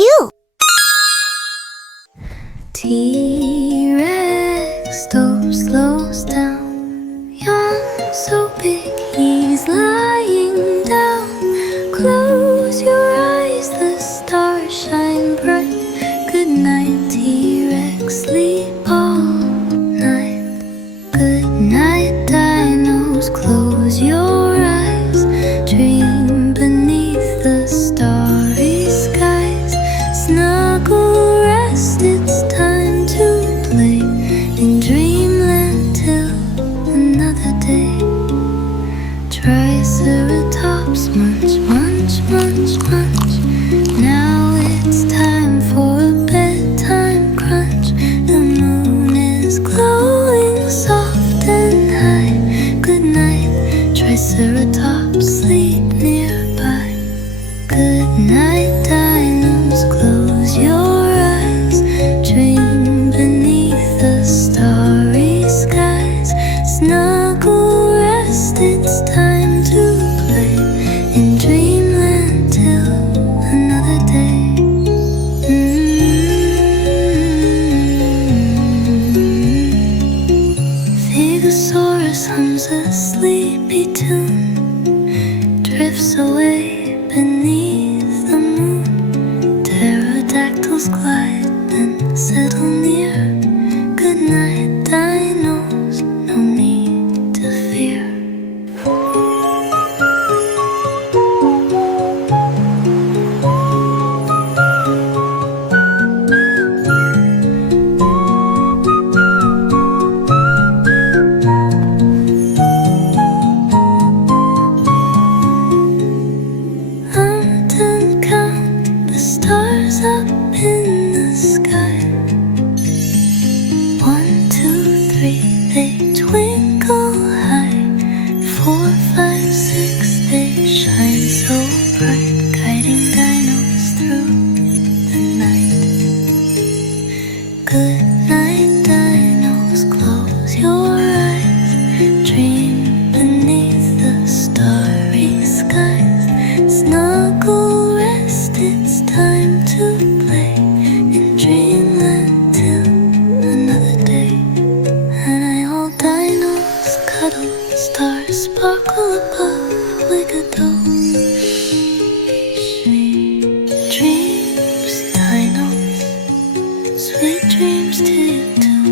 do? T-Rex slows down. Yawn so big he's lying down. Close your eyes, the stars shine bright. Good night, T-Rex, sleep all night. Good night, dinos, close your eyes. Dream beneath the starry skies. Snuggle, rest, it's time to play in dreamland till another day. Triceratops, munch, munch, munch, munch. Now it's time for a bedtime crunch. The moon is glowing soft and high. Good night, Triceratops, sleep nearby. Good night, dinos, close your eyes. Dream beneath the starry skies. Snuggle, rest, it's time to play in dreamland till another day. Vigosaurus hums a sleepy tune, drifts away beneath the moon. Pterodactyls glide and settle near. Good night, dinos, no need to fear. Mountain count the stars up in the sky. 1, 2, 3, they twinkle high. 4, 5, 6, they shine so bright, guiding dinos through the night. Good night, dinos, close your eyes. Dream beneath the starry skies. Snuggle, rest, it's time to play in dreamland till another day. And I hold dinos, cuddle, stars sparkle above. Wiggadoo. Dreams, dinos, sweet dreams to you too.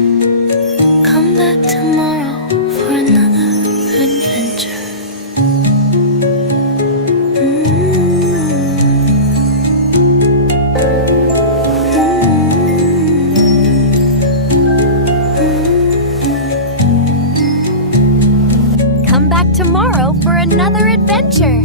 Come back tomorrow for another adventure. Come back tomorrow for another adventure.